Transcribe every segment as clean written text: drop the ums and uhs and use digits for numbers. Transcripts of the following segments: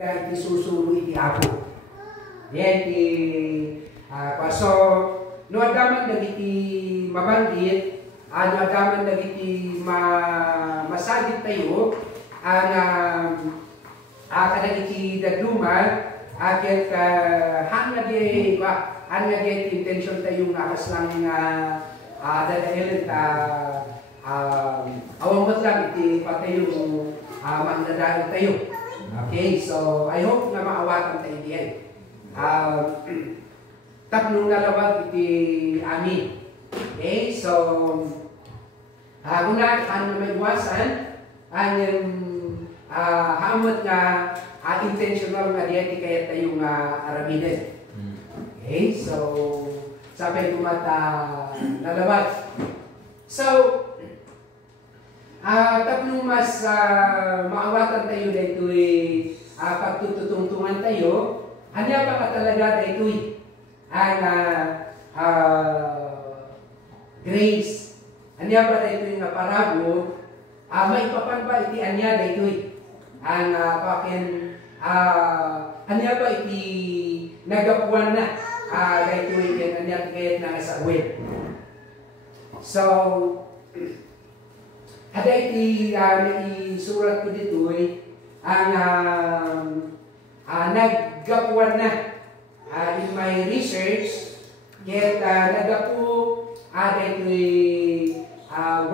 iti susulu iti Apo. Yan so no adaman dagiti mabanggit, no adaman dagiti masagit tayo ang kadagiti dadluman ket hanga di intention tayo nga kas lang dadaelen awamot lang iti patayo magdadael tayo. Okay, so I hope na maawatan tayo diyan. Tatlong nalawag iti amin. Okay, so kung ano may iwasan, ang hamot na intentional na diyan kaya tayong araminin. Okay, so sabi ko nalawag. So, tatlong mas maawatan tayo dito pagtututungtungan tayo. Hanya pa talaga dito ang grace. Hanya pa dito yung parabo. May papan ba iti anya dito ang hanya pa iti nagapuan na dito yung anya kayat na sa uwin. So, ada iti surat ko dito ang naggapuan na in my research ket nagapu ada iti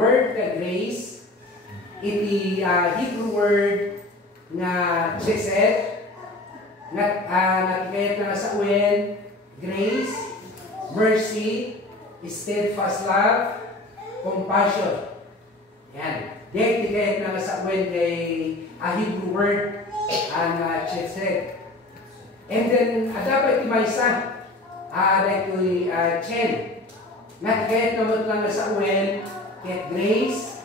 word na grace iti Hebrew word nga chesed nakikayat na sa uwen grace, mercy, steadfast love, compassion. Yan. Dahil kahit na sa uwen kay Hebrew word ang chesed. And then, dapat imaysa dahil chen. Kahit naman lang sa uwen kay grace,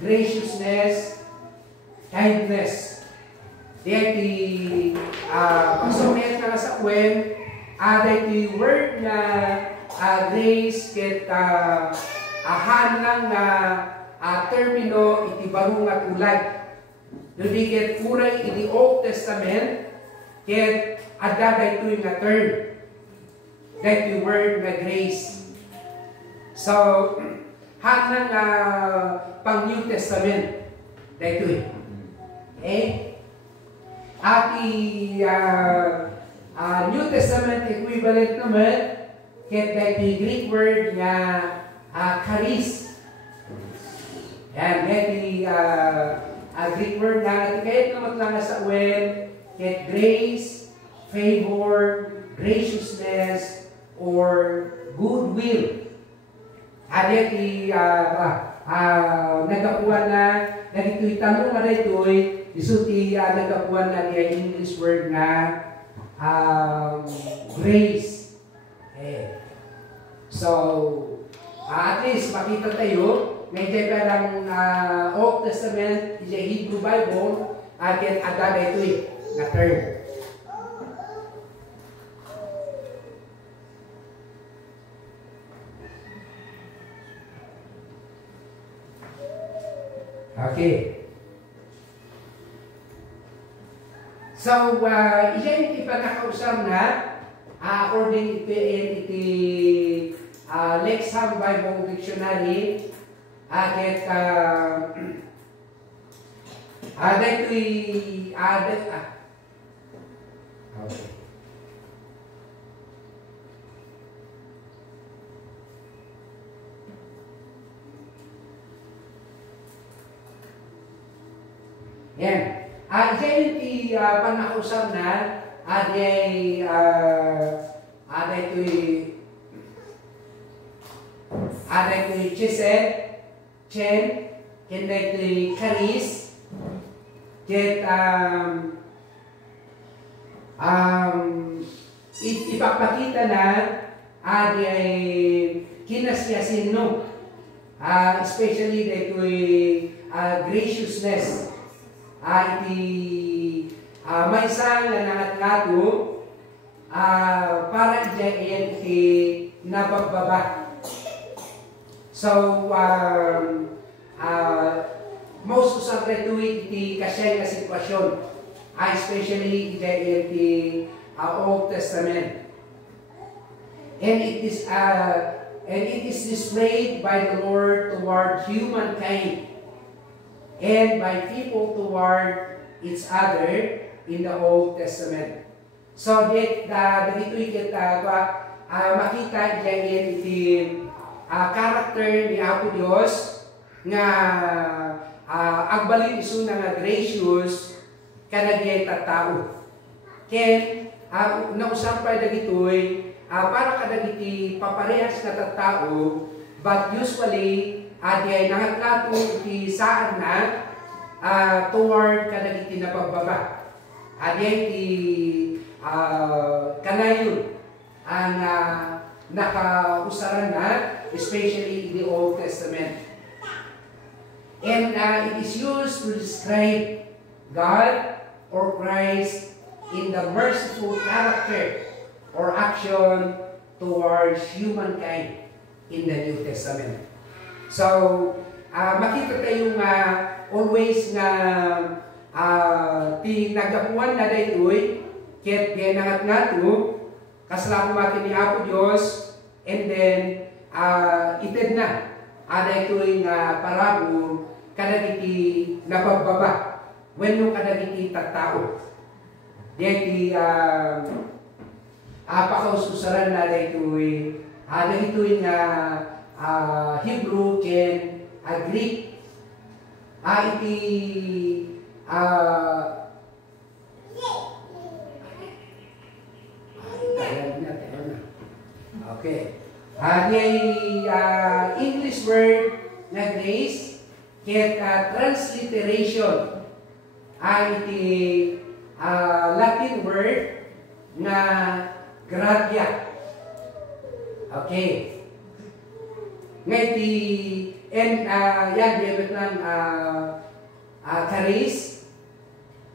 graciousness, kindness. Dahil pasumit na sa uwen dahil word na grace kay hanlang na termino iti baro nga tulad. Nudiket uray iti Old Testament ket adda daytoy nga term. Daytoy word nga grace. So hanang pang New Testament daytoy. Okay? At New Testament equivalent naman ket daytoy Greek word nga charis. Yan, Greek word na kahit naman lang sa uwen, get grace, favor, graciousness, or goodwill. Ada nagapuan na, nagito'y tanong na dito'y, isuti nagapuan na niya English word na grace. Okay. So, at least makita tayo, medyo parang Old Testament, is a Hebrew Bible, atin agad ito na term. Okay. So, iyan iti panakausap na, according iti Lexham Bible Dictionary, ket ito'y okay. Yan. Diyan yung panakausap na ito'y chesed, chen, kenda ito'y charis, ket ipapakita na ay kinasyasin no, especially ito'y graciousness, may isang nangatlato para iyan iti napagbaba. So, most usap na ito iti kasyay na sitwasyon. especially in the Old Testament. And it is displayed by the Lord toward humankind and by people toward each other in the Old Testament. So dito'y kita makita diyan iti character ni Apo Dios nga agbalin isu nga gracious kanagay tattao. Ken nausap pa dagitoy para kadagiti paparehas na tattao, but usually ay nangatlato iti saan na toward kadagiti na pagbaba. Aday iti kanayon ang nakausaran na, especially in the Old Testament. And it is used to describe God or Christ in the merciful character or action towards humankind in the New Testament. So, makita tayo nga always nga nagapuan na daytoy ket nangat ngato kaslamat ni Apo Dios, and then ited na daytoy nga parabol kadagiti napagbaba wenno kadagiti tattao. Diyati pakaususaran na daytoy dagitoy nga Hebrew ken Greek iti okay. The English word na grace ket transliteration iti Latin word na gratia. Okay. Ngay ti and yan debet ng charis.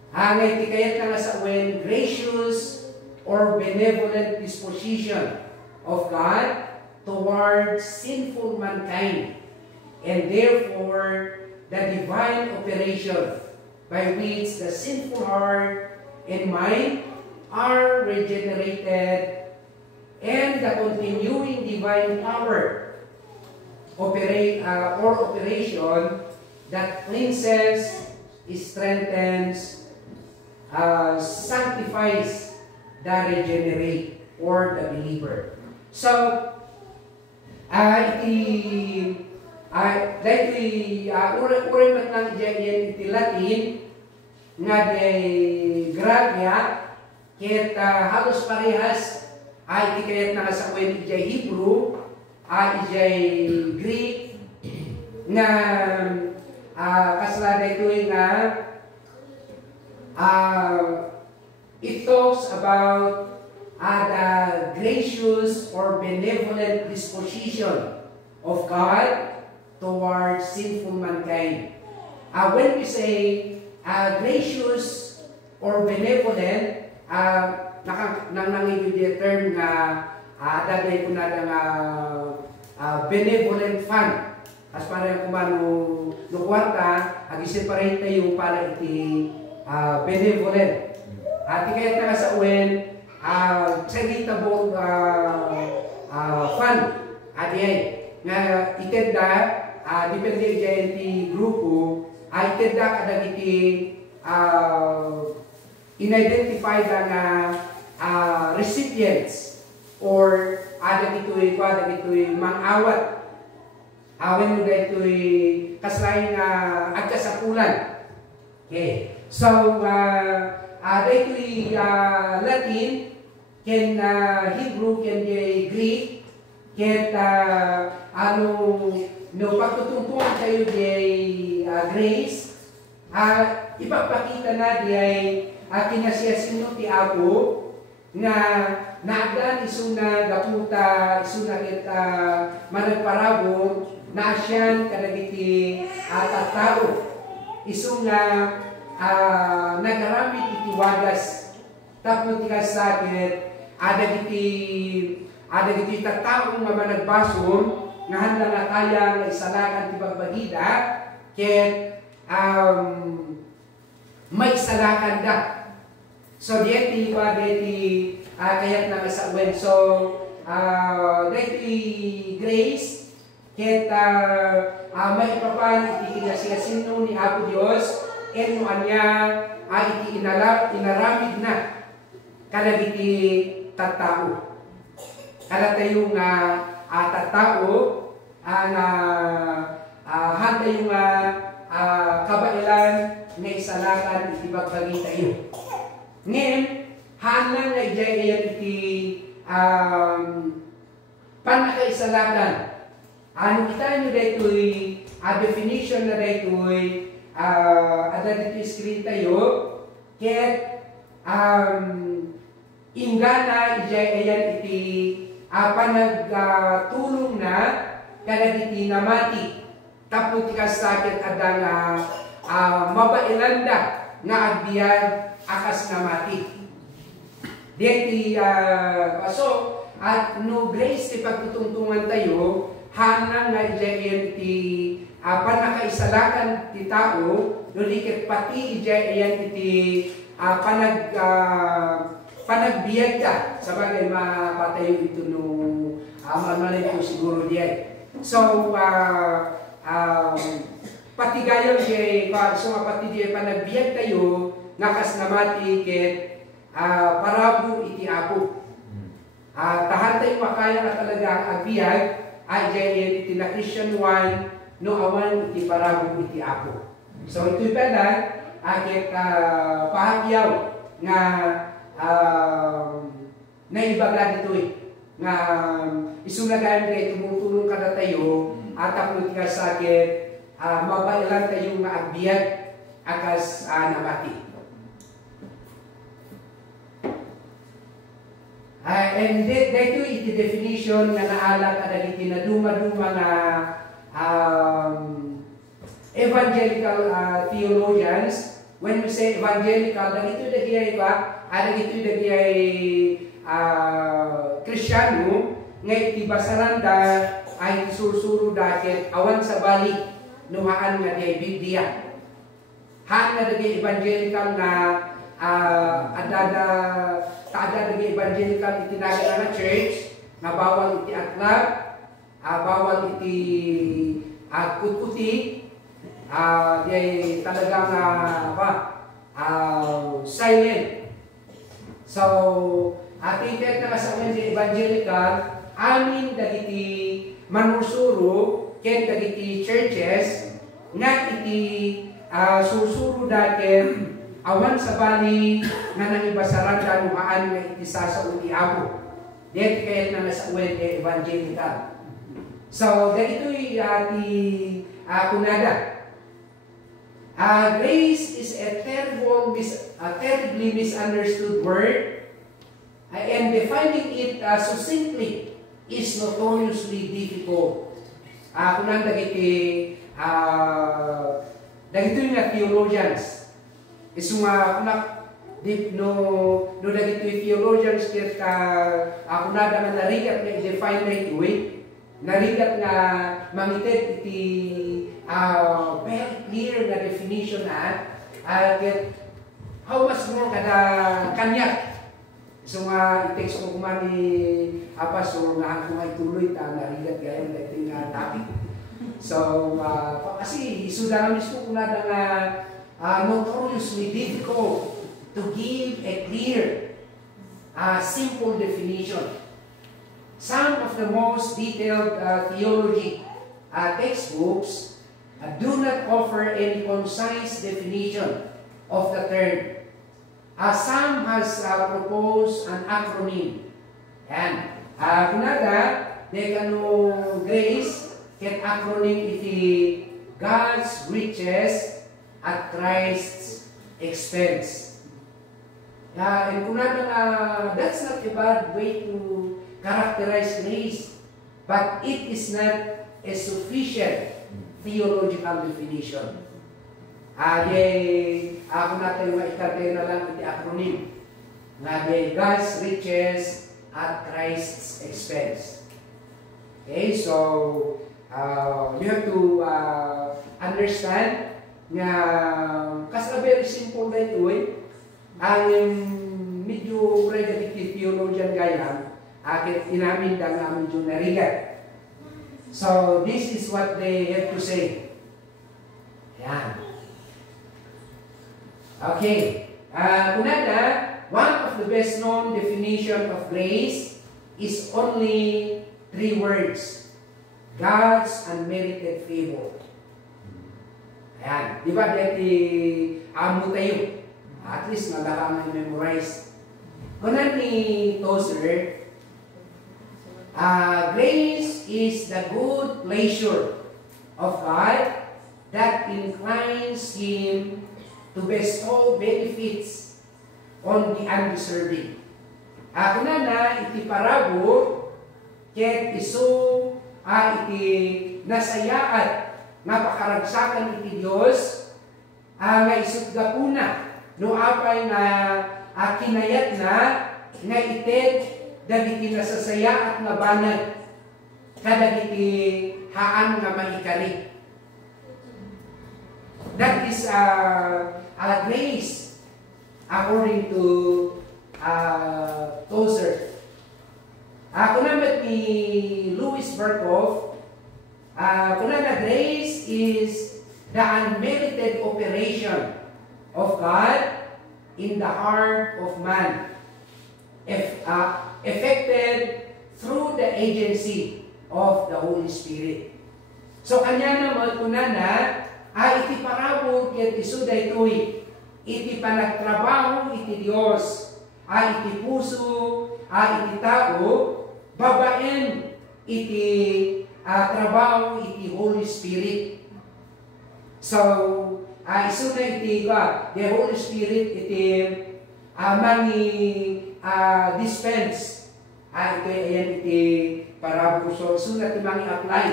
Ngay ti kayat nga sa when gracious or benevolent disposition of God towards sinful mankind, and therefore the divine operation by which the sinful heart and mind are regenerated, and the continuing divine power operation that cleanses, strengthens, sanctifies the regenerate or the believer. So, uray man lang diyan iti Latin nga di gratia ket halos parehas iti kayat nga sa kwen iti Hebrew iti Greek nga kasla daytoy nga it talks about the gracious or benevolent disposition of God towards sinful mankind. When we say gracious or benevolent, nangingyo the term nga daday ko na nga benevolent fund. As para kumano no kwarta, agi-separate tayo para iti benevolent. At kaya nga sa uwen charitable fund adiay nga itenda depende diyan ti grupo ay itenda kadagiti in-identify nga recipients or dagitoy mang-awat awen mo dagitoy kaslain nga agkasapulan. Okay, so dagitoy Latin ken Hebrew ken Greek ket no pagtutungtungan kayo di grace ipapakita na di ay kinasiyasino ti Apo nga naagdan isuna daputa isuna kita managparabong na asyan kadagiti tattao isuna nagaramit iti wagas tapno ti kasakit adagiti tattao nga managbason nga handa nga kaya nga isalakan ti bagbagida ket may isalakan da So deti ba deti kayat na sa wen. So deti grace ket may papan iti kinasigasino ni Apo Dios eno anya iti inaramid na kadagiti tattao. Kada tayo nga tattao na handa yung kabailan nga isalakan iti bagbagi tayo. Ngayon, handa nga ijay iti panakaisalakan. Ano kita nyo dito'y definition na dito'y ada dito screen tayo ket ingana ijay iti panagtulong na kadagiti namati tapos tika sakit ada nga mabailanda nga agbiag akas namati. Deti so at no grace ti pagtutungtungan tayo hanang nga ijay iti panakaisalakan ti tao no diket pati ijay iti panagbiag ka sabagay mapatayo ito no malmalay ko siguro diay. So pati gayon diay so pati diay panagbiag tayo nakas namati ket parabu iti Apo. Tahan tayo makaya na talaga ang agbiag ay diay iti na Christian one no awan iti parabu iti Apo. So ito'y pala ket pahagyaw nga naibaga dito nga isunagayan kayo tumutulong kada tayo at tapos ka sa akin mabailan tayo nga agbiag akas namati. And dito iti definition nga naalat adagiti na duma-duma nga evangelical theologians. When we say evangelical, dagito dagiyay ba? Dagito dagiyay Kristiyano nga iti basaranda ay sursuro daket awan sa balik nuhaan nga diay Biblia. Han nga dagiyay evangelical nga ada dagiyay evangelical iti naga nga church nga bawal iti aklab, bawal iti kutkuti. Diay talagang silent. So, ating kahit nakasaman di evangelical, amin dagiti manursuro, ken dagiti churches, nga iti sursuro daken awan sa bali nga nangibasaran danuhaan nga iti sasa uti Apo. Diyan kahit nakasaman di evangelical. So, dagito'y ati kunada. Grace is a terribly misunderstood word, and defining it succinctly is notoriously difficult. Kunan dagiti nga theologians. Isuma kunak no dagiti theologians ket kunada nga narigat nga i-define na ito narigat nga mangited iti very clear na definition get how much more kada kanyak. So nga i-text ko kumani so nga ako nga ituloy narigat gayon na iting topic. So kasi isuda namin ko kunada nga notoriously difficult to give a clear simple definition. Some of the most detailed theology textbooks do not offer any concise definition of the term. Some has proposed an acronym. And kunada, they kanu grace ket acronym iti God's riches at Christ's expense. And kunada that's not a bad way to characterize grace, but it is not a sufficient theological definition. Ako natin maitatay na lang iti acronym nga God's riches at Christ's expense. Okay, so you have to understand nga kasi very simple na ito ang Akit inamin da nga medyo narigat. So, this is what they have to say. Ayan. Okay. Kunada, one of the best known definition of grace is only 3 words. God's unmerited favor. Ayan. Di ba, dati amo tayo. At least nalakamang memorize. Kunan ni Tozer, grace is the good pleasure of God that inclines Him to bestow benefits on the undeserving. Kunan na, iti parabo, ket iso, iti nasayaat, napakaragsakan iti Diyos, nga isutga puna, no apay na kinayat na, nga ited, dagiti nasasaya at nabanag, kadagiti haan nga maikari. That is a grace, according to Tozer. Kunamat ni Louis Berkhoff, kunana grace is the unmerited operation of God in the heart of man, effected through the agency of the Holy Spirit. So kanya naman kunana, iti parabog ket isuday tuy, iti panagtrabaho iti Dios, iti puso, iti tao, babaen iti trabaho iti Holy Spirit. So, isuday iti the Holy Spirit iti mani dispense. Ito ayan iti parabog. So, sunat iti mani apply.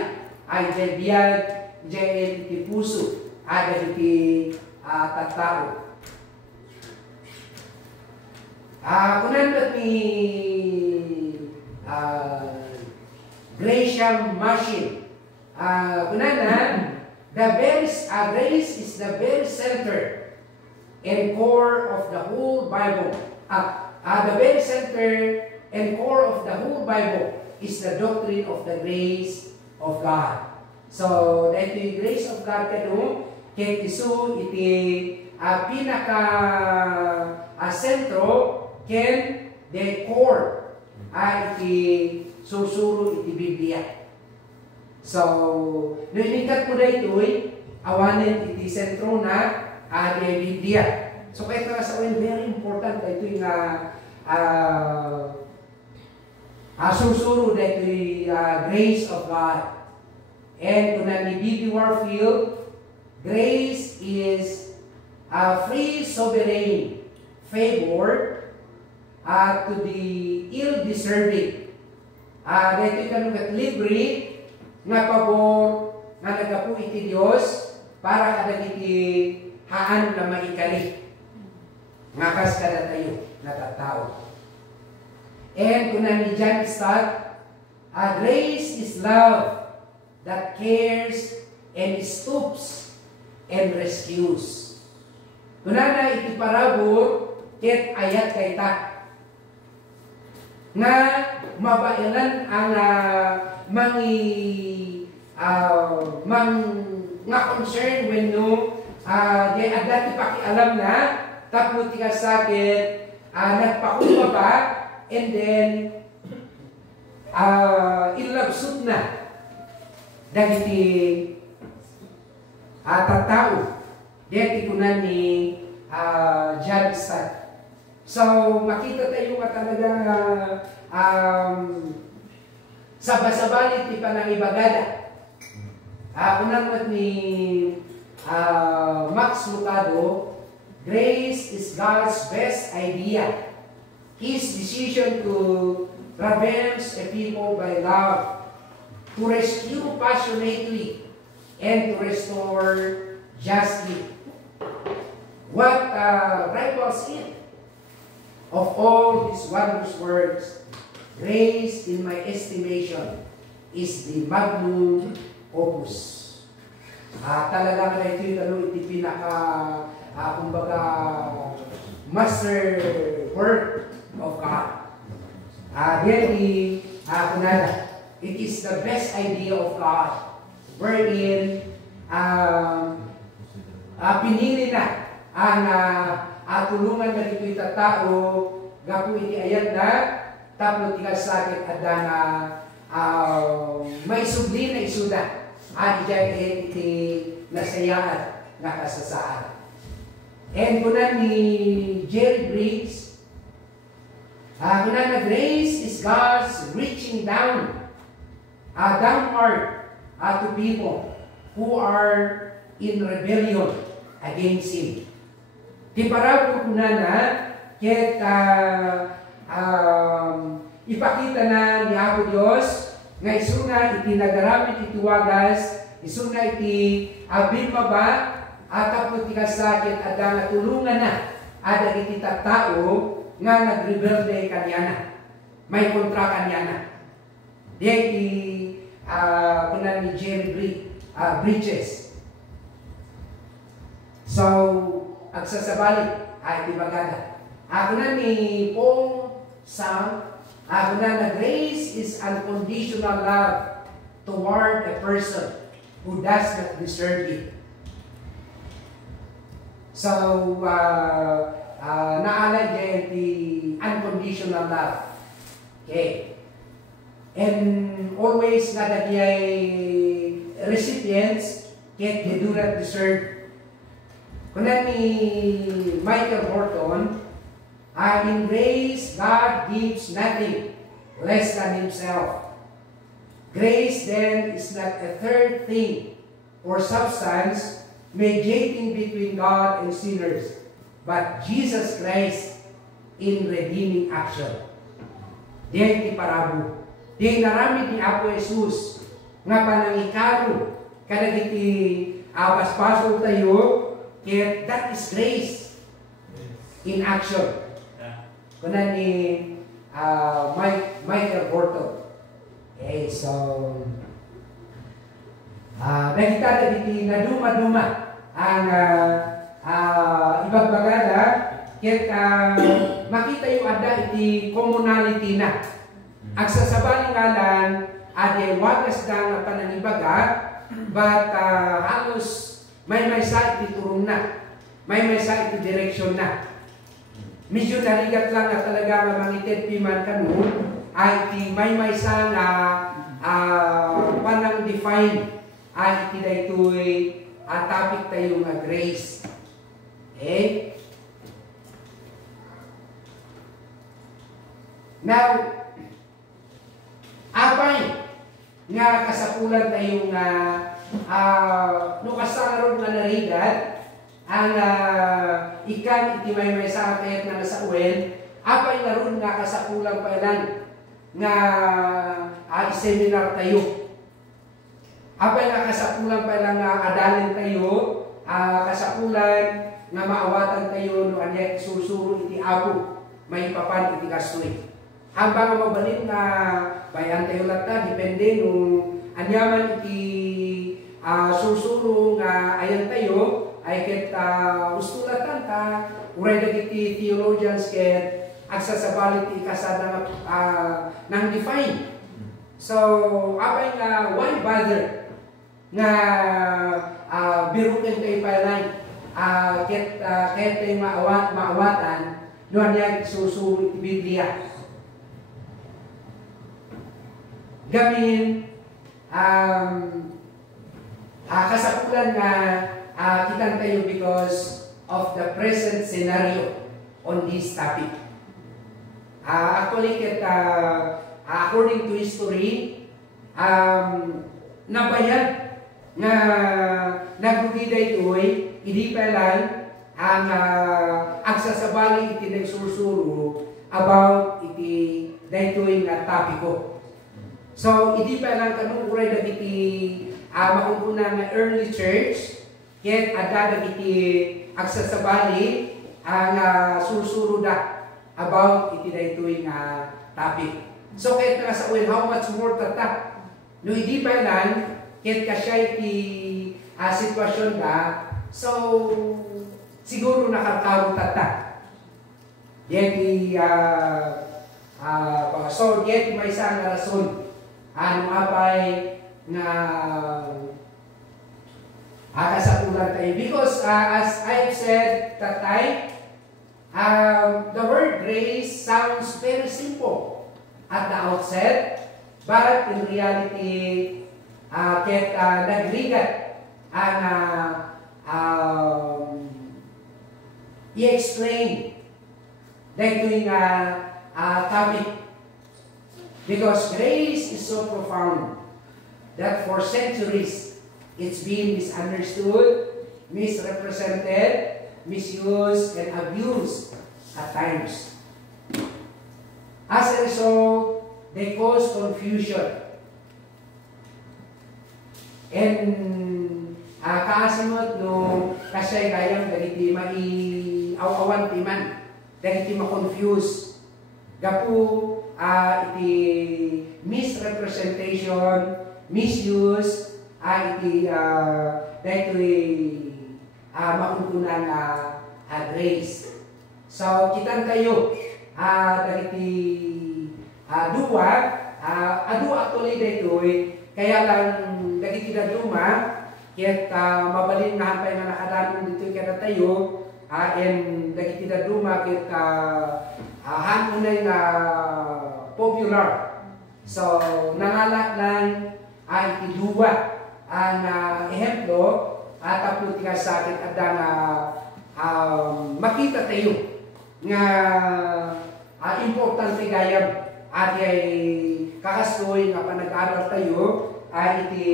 Diyan biyag, diyan iti puso, ada iti tattao. Kunan ni Gresham Machine. Grace is the very center and core of the whole Bible. The very center and core of the whole Bible is the doctrine of the grace of God. So, dahil yung grace of God kano, kaya isu iti pinaka sentro ken the core iti susuro iti Biblia. So, nilingkat ko na ito'y awanin iti sentro na iti Biblia. So, kaya ito sa akin, very important ito yung susuro na ito'y grace of God. And kung ni B.B. Warfield, grace is a free sovereign favor to the ill-deserving. Dito yung libre nga pabor nga nagapu iti Diyos para kadag iti haan na maikali. Nga kas kada tayo natatao. And kung ni John Stott, grace is love that cares and stoops and rescues. Kunana iti parabor ket ayat kay ta nga mabailan ang nga concern when no di adati pakialam na tapos ti kasakit nagpakuha pa and then ilabsut na dagiti tattao deti kunan ni John Stott. So makita tayo nga talaga sabasabalit ti panangibagada. Kunan ni Max Lucado, grace is God's best idea. His decision to revenge a people by love, to rescue passionately, and to restore justly. What rivals it? Of all these wondrous words, grace, in my estimation, is the magnum opus. Talaga na ito pinaka, kumbaga, master work of God. kunada, it is the best idea of God wherein pinili na ang tulungan na dito itatao gapu iti ayat na tapno tigas sakit ada na may subli na isuda ijay iti nasayaan na kasasaan. And kunan ni Jerry Briggs, kunan na grace is God's reaching downward to people who are in rebellion against Him. Di para po kunan na ket ipakita na ni Apo Dios nga isuna iti nagaramit iti wagas, isuna iti bimaba at tapos sakit at nga tulungan na ada iti tao nga nagrebelde kanyana. May kontra kanyana. Di iti kunan ni Jerry Bridges. So, agsasabali ay ibagada. Kunan ni Paul Sam, kunan na grace is unconditional love toward a person who does not deserve it. So, naalay dyan the unconditional love. Okay. And always nga nagyay recipients yet they do not deserve. Kunan ni Michael Horton, in grace, God gives nothing less than Himself. Grace then is not a third thing or substance mediating between God and sinners, but Jesus Christ in redeeming action. Diyan ti parabo. Diyan naramid ni Apo Jesus nga panangikaro kadagiti paspaso tayo, kaya that is grace in action. Kunan ni Michael Horton. Okay, so nakita na diti naduma-duma ang ibagbagada ket makita yung ada iti communality na. Ang sasabaling ngalan adi wagas na pananibaga but halos may sa iti turong na. May sa iti direksyon na. Medyo narigat lang na talaga nga mangited piman kanun ay iti may sa nga panang define ay iti daytoy topic tayo nga grace. Okay? Now, apay nga kasapulan tayo nga no kasangarod nga narigat ang ikan iti may sa kahit nga nasa uwen, apay naroon nga kasapulan pa ilan nga seminar tayo. Apay nga kasapulan pa lang nga adalin tayo, kasapulan nga maawatan tayo no anya susuro iti Apo, may papan iti kastoy. Habang mabalik na bayan tayo lata, depende no anyaman iti susuro nga ayan tayo, ay ket gusto latan uray dagiti theologians ket agsasabalit iti kasada nang define. So, apay nga why bother nga birukin tayo palay ket tayo maawatan doon niya susuro iti Biblia. Gamin kasapulan nga kitan tayo because of the present scenario on this topic. Actually, according to history, nabayad nga nagugida ito'y hindi pa lang ang agsasabali iti nagsursuro about iti daytoy nga topiko. So, hindi pa lang kanong uray na iti makumpuna nga early church, ket ada iti agsasabali ang sursuro da about iti daytoy nga topic. So, ket nga sa how much more tata? No, hindi pa lang, ket kasya iti sitwasyon da, so, siguro nakakaro tata. Yan So, get may isang rason. Ano apay nga kasapulan tayo. Because as I've said that time, the word grace sounds very simple at the outset, but in reality, nagligat ang i-explain dahil yung topic. Because grace is so profound that for centuries, it's been misunderstood, misrepresented, misused, and abused at times. As a result, they cause confusion. And kaasimot no kasi gayang dagiti mai-awawan timan, dagiti ma-confuse. Gapu iti misrepresentation, misuse, iti dagiti makuntunan grace. So kitan tayo dagiti duwa actually daytoy kaya lang dagiti daduma ket mabalin nga pay nga nakadanon dito kada tayo and dagiti daduma ket hanunay nga popular. So nangalak lang iti duwa ang ehemplo at apot nga sa akin adang makita tayo nga importante gayam at ay kakastoy nga panag-aral tayo ay iti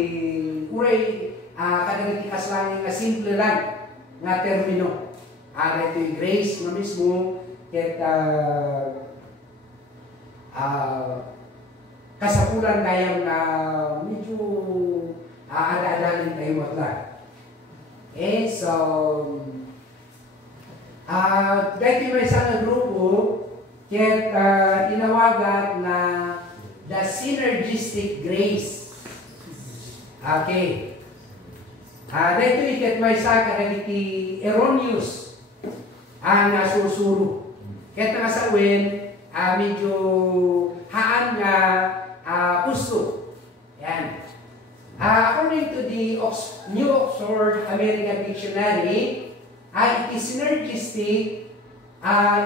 uray kadagiti kaslangin nga simple lang nga termino. Iti grace nga mismo ket kasapulan gayam na medyo ada-adalin tayo matla. Okay, so dahil may isang grupo ket inawagan na the synergistic grace. Okay. Dito iket may isa kadagiti erroneous ang susuro. Ket nga sa wen medyo haan nga gusto. Yan. According to the New Oxford American Dictionary, it is synergistic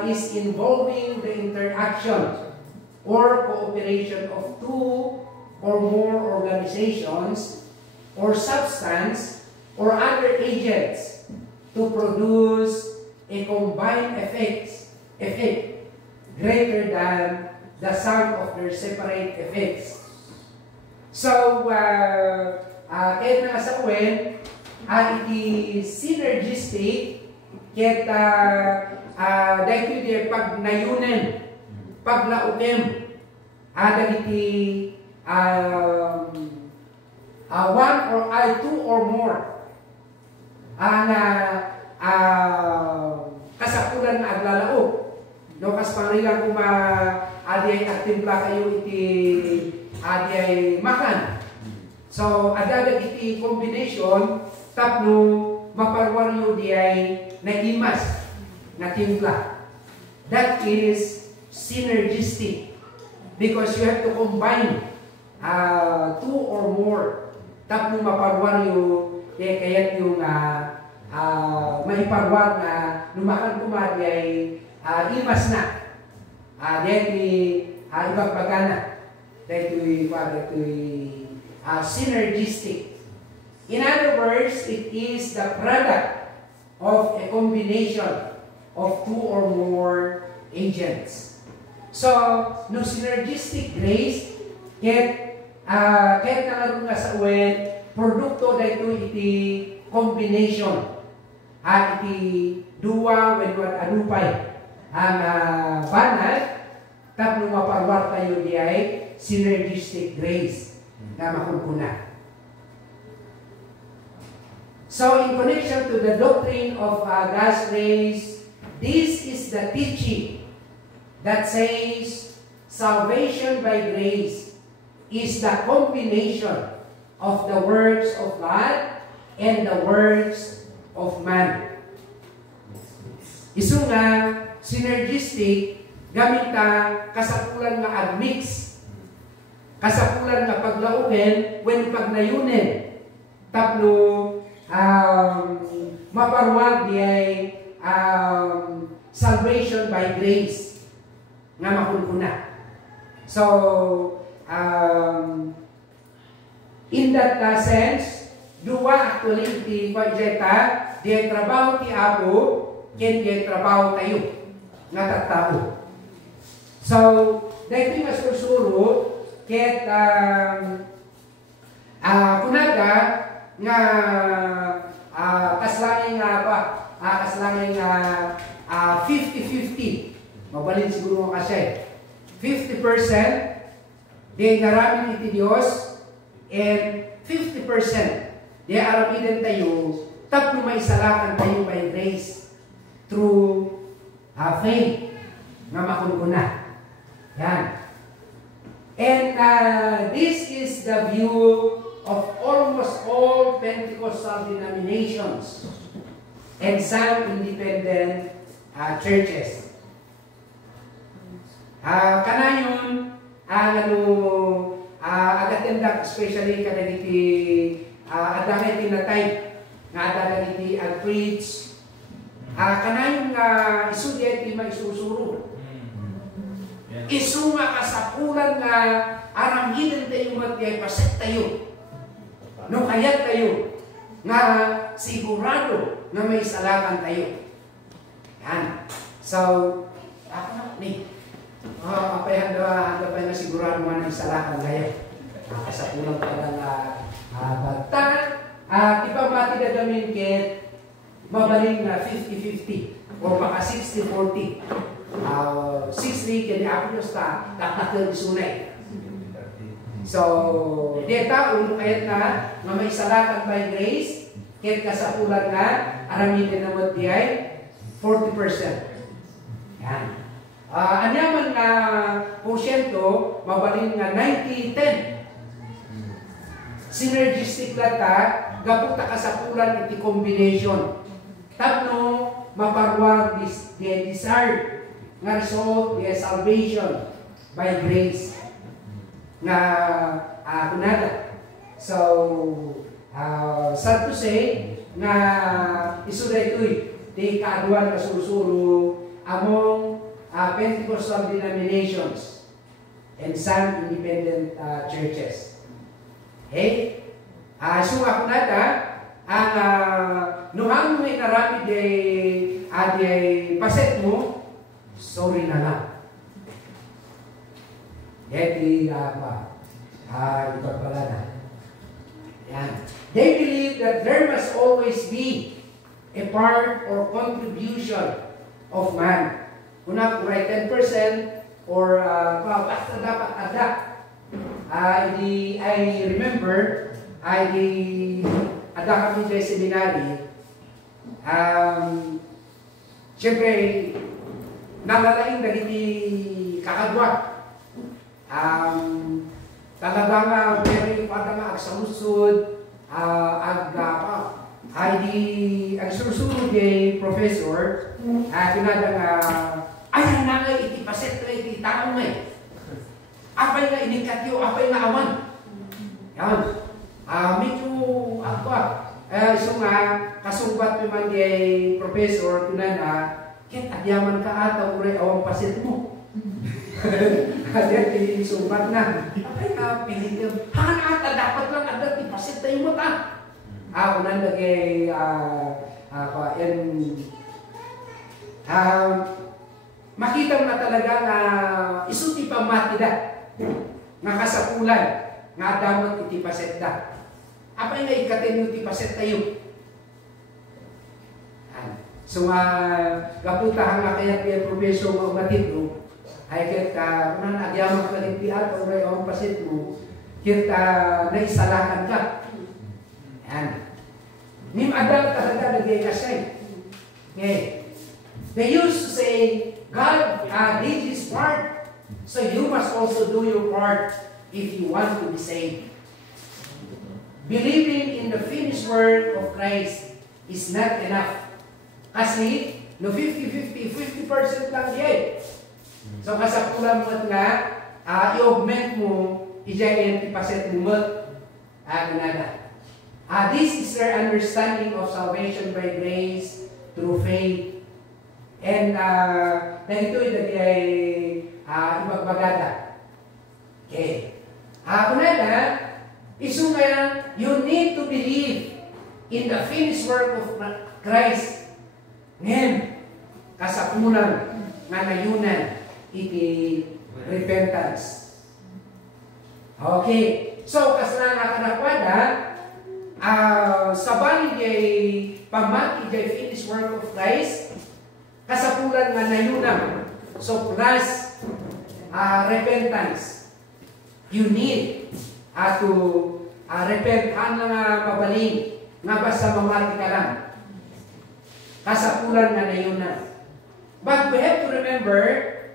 is involving the interaction or cooperation of two or more organizations or substance or other agents to produce a combined effect greater than the sum of their separate effects. So, kahit nga sa uwen, it is synergistic, kahit dahil ito pag nayunin, pag naukim, dagiti one or two or more kasapulan na aglalaog. No, kas pangrilang kung adi ay aktimpla kayo iti adi ay makan. So, adadag iti combination tapno maparwaryo di ay naimas na timpla. That is synergistic because you have to combine two or more tapno maparwaryo di kayat yung maiparwar na lumakan kumadi ay imas na. Dahil ibagbagana. Dahil synergistic. In other words, it is the product of a combination of two or more agents. So, no synergistic grace, kahit nalarong nga sa uwet, produkto dahil iti combination. At iti duwa when what anupay ang banat tapno maparwar tayo di ay synergistic grace na makunkuna. So in connection to the doctrine of God's grace, this is the teaching that says salvation by grace is the combination of the works of God and the works of man. Isu nga synergistic gamit kasapulan nga admix. Kasapulan nga paglaugen when pagnayunen. Tapno maparwag di ay salvation by grace nga makunkuna. So, in that sense, duwa actually iti pagjeta, di trabaho ti Apo, ken di trabaho tayo nga tattao. So, dahil mas susuro, ket kunaga nga kaslangin kaslangin 50-50. Mabalin siguro mo kasi 50% di ngaramin iti Dios and 50% di aramiden tayo tapno maisalakan tayo by grace through faith nga makunkuna. Yan. And this is the view of almost all Pentecostal denominations and some independent churches. Kanayon, agatendak especially kadagiti adangay tinatay nga adagiti preach. Kanayon nga isudyati maisusuro. Isu nga kasapulan nga aramiden tayo matiyay paset tayo. No kayat tayo nga sigurado na may salakan tayo. Yan. So, ako na, ni. Apay handa pa na sigurado nga na isalakan tayo. Kasapulan tayo nga bagtan. Ipamati na gamin kit mabaling na 50-50 o baka 60-40. 60 kaya ako yung takakil sunay. So, deta kayat na may salatan by grace, kaya kasapulan na aramitin na mo di ay 40%. Yan. Anyaman na porsyento, mabalin nga 90-10. Synergistic lata, gaputa kasapulan iti combination. Tapno, maparwag the desired nga result the salvation by grace nga kunada. So, sad to say nga isuday ito'y di kaaduan na susuro among Pentecostal denominations and some independent churches. Okay? So, kunada, ang nuhang may narami di paset mo, sorry na lang. Deti ito pala na. Yan. They believe that there must always be a part or contribution of man. Kuna kuray 10% or basta dapat ada. I remember, ada kami sa seminary. Siyempre, nalalaing dahil kakagwa. Talagang very padang agsamusod, ang susunod kay professor, pinadang ay na nga itipaset na iti taong may. Apay nga inikatyo, apay nga awan. Yan. Medyo so nga, kasungbat naman kay professor, pinana, kit adyaman ka ata, uray awang pasit mo. Kasi sumbat na. Apay nga, pilit yun. Hangan ata, dapat lang adat, ipasit tayo mo ta. Unan na kay, makita mo na talaga na isuti pa matida. Nga kasapulan, nga damot itipaset da. Apay nga ikatin yung tipaset tayo. So, kaputahan nga kaya kaya profesor mo umatid mo, ay kita, kung nagyaman ka rin piat, o may awang pasit mo, kita naisalakan ka. Yan. Nim adal talaga nagay kasay. Okay. They used to say, God did His part, so you must also do your part if you want to be saved. Believing in the finished work of Christ is not enough. Kasi, no 50-50, 50% lang yan. So kasapulan mo nga, i-augment mo, i-giant, ipaset mo mo, nada. This is their understanding of salvation by grace through faith. And dahil ito ay ibagbagada. Okay. Kunada, isu nga, you need to believe in the finished work of Christ. Ngayon, kasapunan nga nayunan iti repentance. Okay. So, kasana nga kanakwada, sa bali jay pamati jay finished work of Christ, kasapulan nga nayunan. So, plus repentance. You need to repent nga mabaling nga basta mamati ka lang. Kasapulan nga nayunan. But we have to remember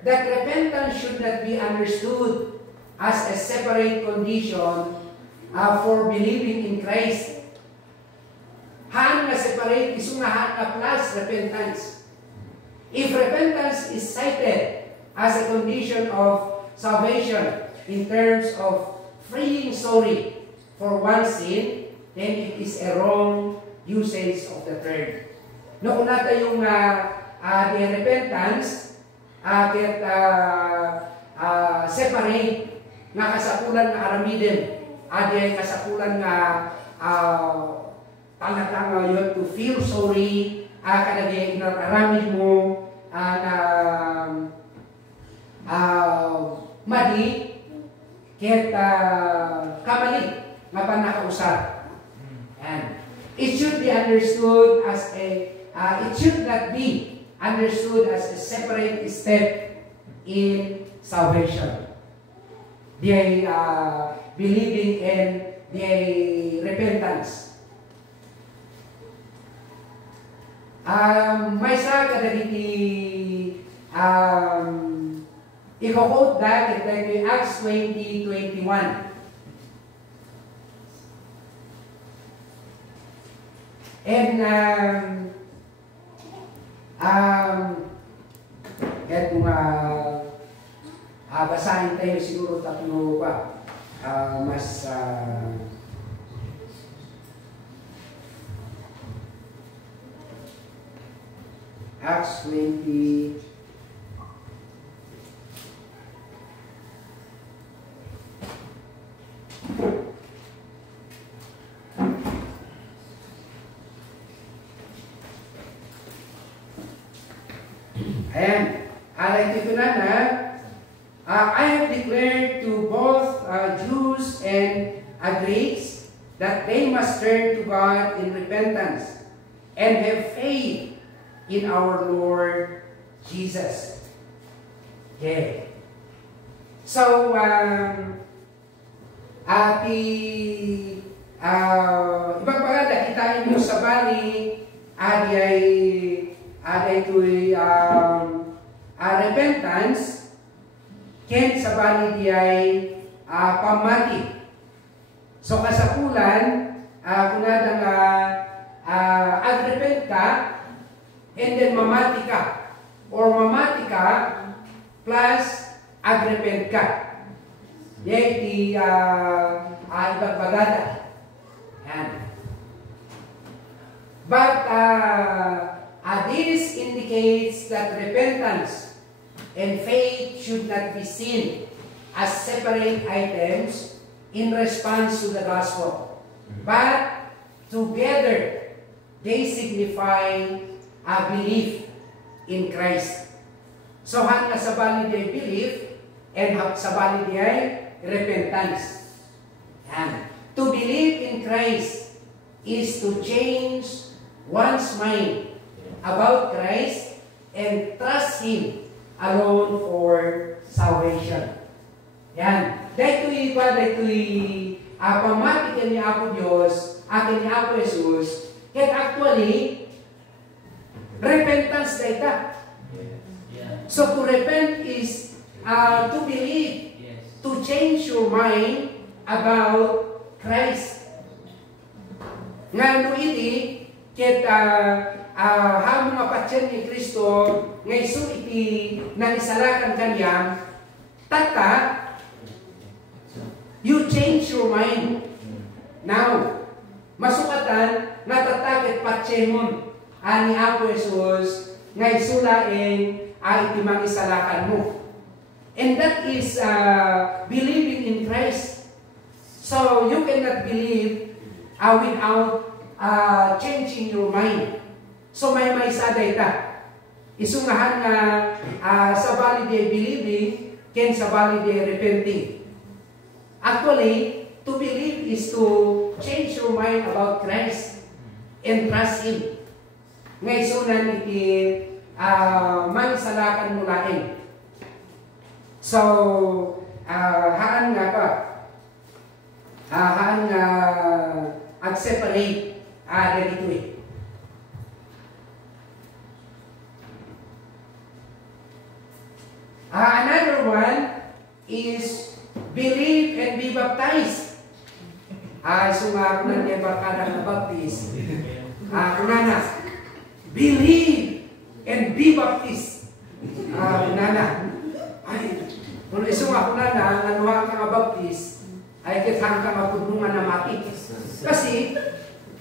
that repentance should not be understood as a separate condition for believing in Christ. Haan nga separate, isu nga haan nga plus repentance. If repentance is cited as a condition of salvation in terms of freeing sorry for one sin, then it is a wrong usage of the term. No, kung natin yung the repentance, separate nga kasapulan nga aramiden, di kasapulan nga talagang you have to feel sorry, kanagay inaramid mo, madi, kahit kamali, nga pa nakausap. And it should be understood as it should not be understood as a separate step in salvation. They believing in the repentance. May sa kadagiti i-quote that in Acts 20:21. And kahit kung basahin tayo siguro tatlo pa mas Acts 20 Ayan, alay dito na I have declared to both Jews and Greeks that they must turn to God in repentance and have faith in our Lord Jesus. Okay. So, ibang pagkada, kitain mo sa bali, aday ito'y repentance, ken sa bali di ay pamati. So kasapulan, kung nadang agrepent ka, and then mamati ka, or mamati ka, plus agrepent ka. Yan, ibang bagada. Yan. But, this indicates that repentance and faith should not be seen as separate items in response to the gospel. But together, they signify a belief in Christ. So, hanga sa bali di belief, and sa bali di repentance. And to believe in Christ is to change one's mind about Christ and trust Him alone for salvation. Yan. Dahito'y pamati ka ni Apo Diyos, akin ni Apo Jesus, kaya actually, repentance dahita. So to repent is to believe, to change your mind about Christ. Nga no iti, ket ha mga patyan ni Kristo nga isu iti nangisalakan kanyang tata, you change your mind. Now, masukatan natatakit patyemon ani Apo Jesus nga isulaing iti mangisalakan mo. And that is believing in Christ. So you cannot believe without changing your mind. So may saday ta. Isungahan nga sa bali de believing ken sa bali de repenting. Actually, to believe is to change your mind about Christ and trust Him. Nga isunan iti mangisalakan mo lain. So, haan nga pa. Haan nga ag-separate dito eh. Another one is believe and be baptized. Kunan niya barkada na baptist. Kunana, believe and be baptized. Kunana, kung kunana, nanuha ka nga baptist, ay kitang ka mapudungan na mati. Kasi,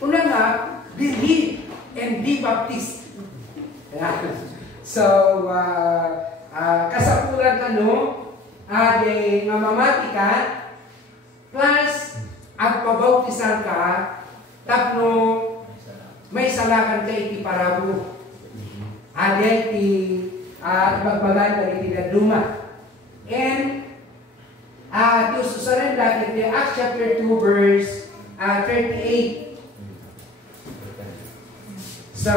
kunana, believe and be baptized. So, kasapulan de nga mamati ka, plus agpabautisan ka, tapno may salakan ka iti parabo. Ade iti magbagan ka iti naduma. And to surrender iti Acts chapter 2 verse 38. So,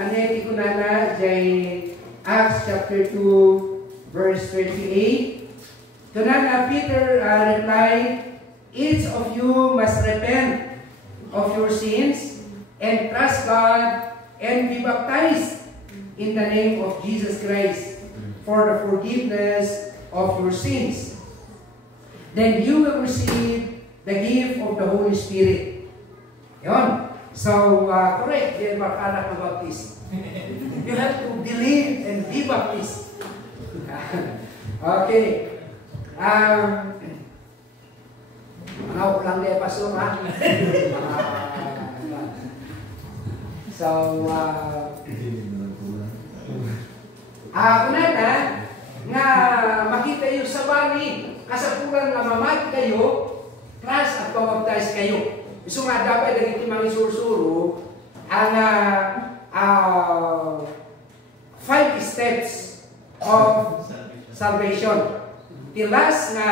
aneti ko na jay Acts chapter 2 verse 38. Kunana Peter replied, each of you must repent of your sins and trust God and be baptized in the name of Jesus Christ for the forgiveness of your sins. Then you will receive the gift of the Holy Spirit. Yon. So, correct, yan barkada ng baptist. You have to believe and be baptized. Okay. Ano lang din pasok ha? So, kunana, nga makita yung sa bani, kasapulan nga mamati kayo, plus at pabaptize kayo. So nga dapat dagiti mga isurusuro, ang 5 steps of salvation. The last na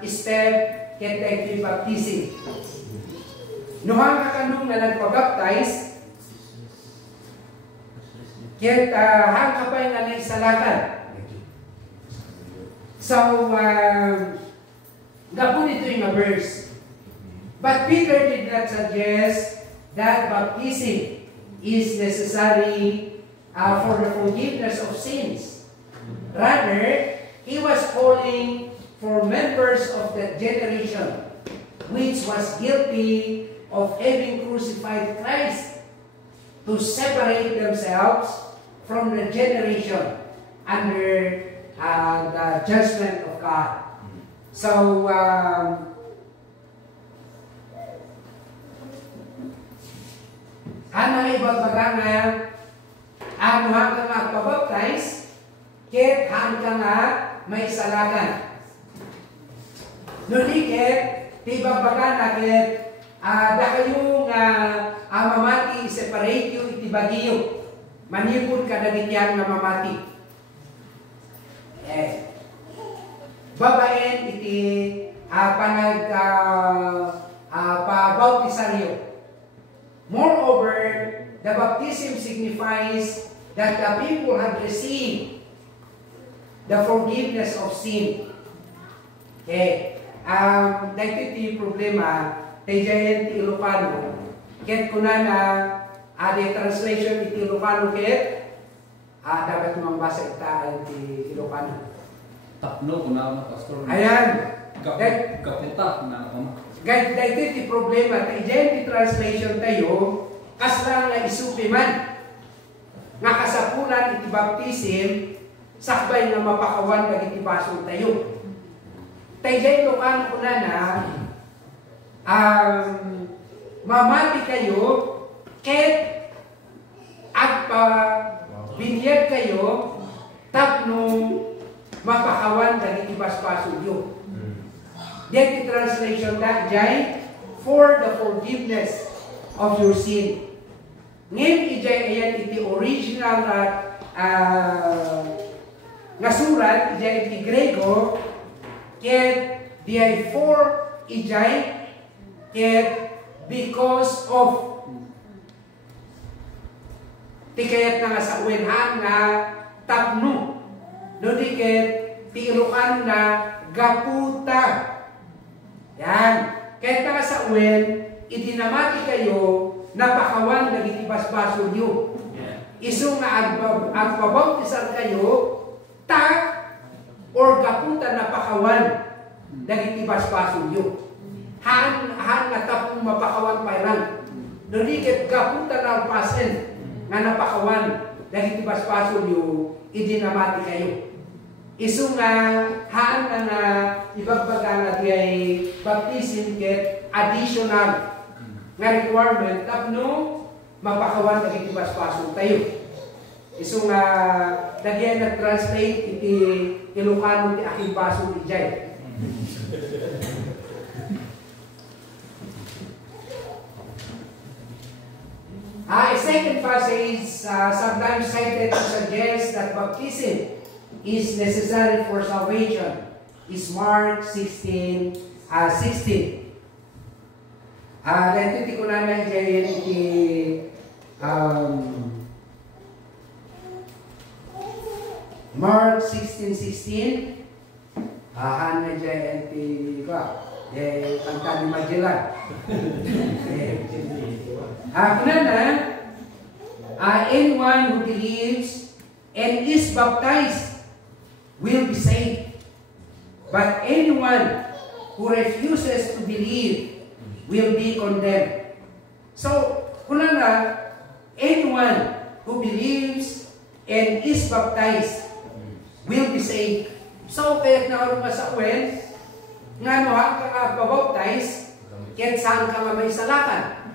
step ket iti baptism. Nuhang kakanong na nagpabaptize, ket hang kapay nga naisalakan. So, gapon ito yung verse. But Peter did not suggest that baptism is necessary for the forgiveness of sins. Rather, he was calling for members of that generation which was guilty of having crucified Christ to separate themselves from the generation under the judgment of God. So, ano ibang magana ano ka nga pabaptize, ket haan ka nga may salakan. Nuliket, tibang bagana ket da kayo nga mamati, separate you iti bagiyo. Manipod ka dagitian nga mamati. Babaen iti pabautisaryo. Moreover, the baptism signifies that the people had received the forgiveness of sin. Okay. Dahito iti problema, tayo iti Ilocano. Ket kunana, adi translation iti Ilocano ket, dapat mambasa ita iti Ilocano. Tapno, kuna pastor. Ayan. Kaputa na ako. Dahito iti problema, tayo iti translation tayo, kaslang na isupi man. nga kasapulan iti baptism sakbay nga mapakawan dagiti basol tayo. Tayo lukan ko na mamati kayo ket agpa binyag kayo tapno mapakawan dagiti basol yo. Dito translation na jay for the forgiveness of your sin. Ngayon ijay ayan iti original nga surat ijay iti Grego ket diay for ijay ket because of tikayat na nga sa uwenhan nga tapno no di ket tiilukan na gaputa yan ket nga sa uwen idinamati kayo napakawan dagiti basbasol yo isu nga agpabawtisan kayo ta or gaputa napakawan dagiti basbasol yo han nga tapong mapakawan pairan no di ket gaputa na pasen nga napakawan dagiti basbasol yo idinamati kayo isu nga haan nga ibagbaga nga diay baptism ket additional nga requirement tapno mapakawan dagiti basbasol tayo isu nga dagyan nag-translate iti Ilocano ti aking basol ijay. A second passage sometimes cited to suggest that baptism is necessary for salvation is Mark 16:16. Dito ti ko na dyan iti Mark 16:16. Han na dyan iti kanta ni Magellan. Anyone who believes and is baptized will be saved. But anyone who refuses to believe will be condemned. So, anyone who believes and is baptized will be saved. So, kaya nakarong sa uwen, nga no, hang ka pabaptize, kaya saan ka nga may salakan.